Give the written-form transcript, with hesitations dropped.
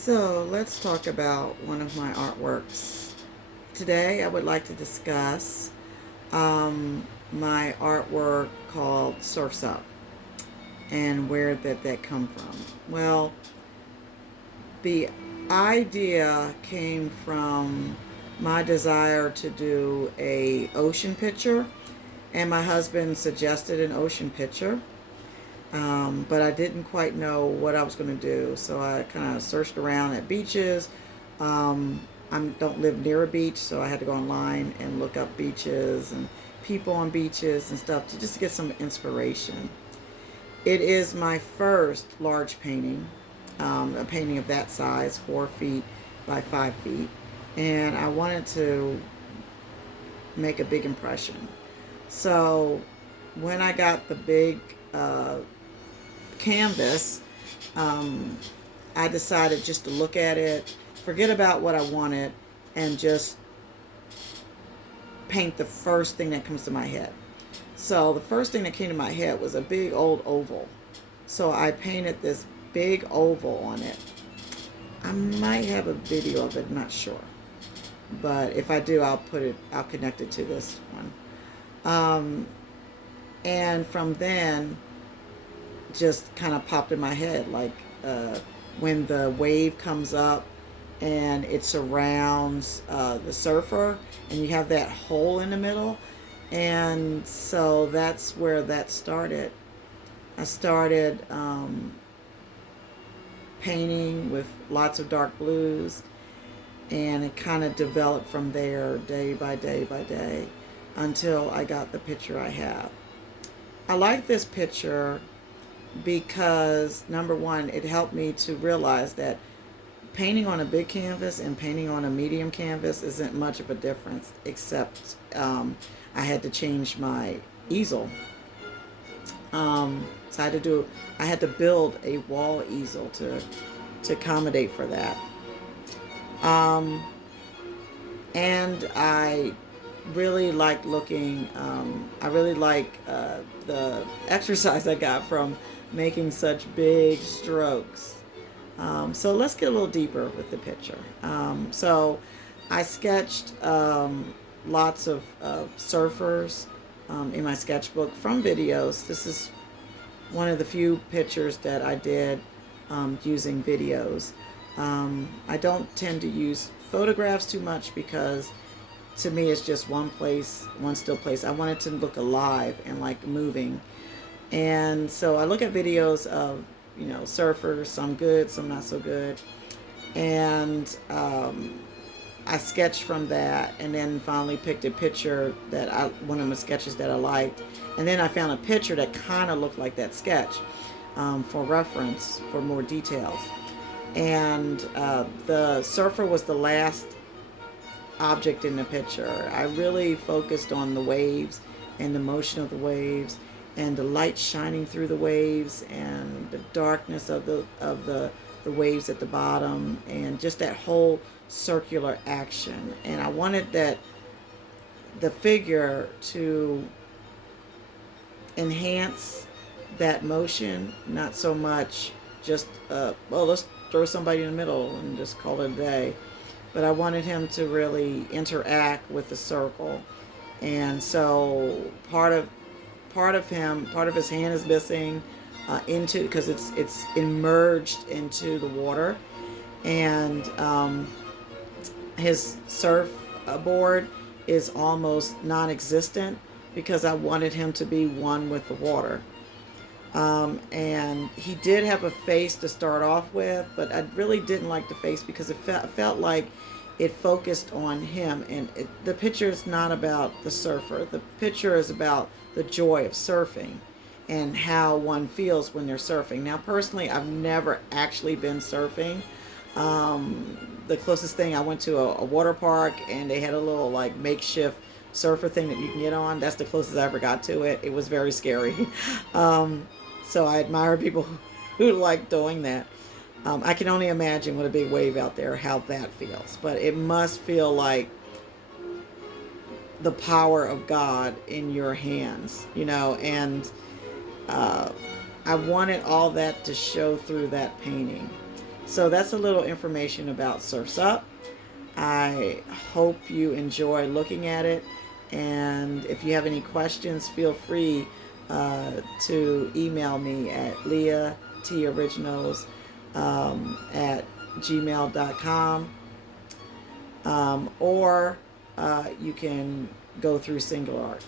So let's talk about one of my artworks. Today I would like to discuss my artwork called Surf's Up and where that come from. Well, the idea came from my desire to do a ocean picture, and my husband suggested an ocean picture. But I didn't quite know what I was going to do, so I kind of searched around at beaches. I don't live near a beach, so I had to go online and look up beaches and people on beaches and stuff to just get some inspiration. It is my first large painting, a painting of that size, 4 feet by 5 feet, and I wanted to make a big impression. So when I got the big canvas, um, I decided just to look at it, forget about what I wanted, and just paint the first thing that comes to my head. So the first thing that came to my head was a big old oval. So I painted this big oval on it. I might have a video of it, I'm not sure. But if I do, I'll connect it to this one. And from then, just kind of popped in my head, like when the wave comes up and it surrounds the surfer, and you have that hole in the middle. And so that's where that started. I started painting with lots of dark blues, and it kind of developed from there, day by day by day, until I got the picture I have. I like this picture because, number one, it helped me to realize that painting on a big canvas and painting on a medium canvas isn't much of a difference, except I had to change my easel. So I had to build a wall easel to accommodate for that. Um, and I really like looking. I really like the exercise I got from making such big strokes. So let's get a little deeper with the picture. So I sketched lots of surfers in my sketchbook from videos. This is one of the few pictures that I did using videos. I don't tend to use photographs too much because to me it's just one place, one still place. I want it to look alive and like moving. And so I look at videos of, surfers, some good, some not so good. And I sketched from that, and then finally picked a picture one of my sketches that I liked. And then I found a picture that kind of looked like that sketch for reference, for more details. And the surfer was the last object in the picture. I really focused on the waves and the motion of the waves and the light shining through the waves and the darkness of the waves at the bottom, and just that whole circular action. And I wanted the figure to enhance that motion, not so much just let's throw somebody in the middle and just call it a day. But I wanted him to really interact with the circle. And so part of his hand is missing into, because it's immersed into the water. And his surfboard is almost non-existent because I wanted him to be one with the water. And he did have a face to start off with, but I really didn't like the face because it felt like it focused on him. And the picture is not about the surfer. The picture is about the joy of surfing and how one feels when they're surfing. Now, personally, I've never actually been surfing. The closest thing, I went to a water park, and they had a little like makeshift surfer thing that you can get on. That's the closest I ever got to it. It was very scary. So I admire people who like doing that. I can only imagine with a big wave out there how that feels. But it must feel like the power of God in your hands, and I wanted all that to show through that painting. So that's a little information about Surf's Up. I hope you enjoy looking at it. And if you have any questions, feel free to email me at leahtoriginals at gmail.com, or you can go through Single Art.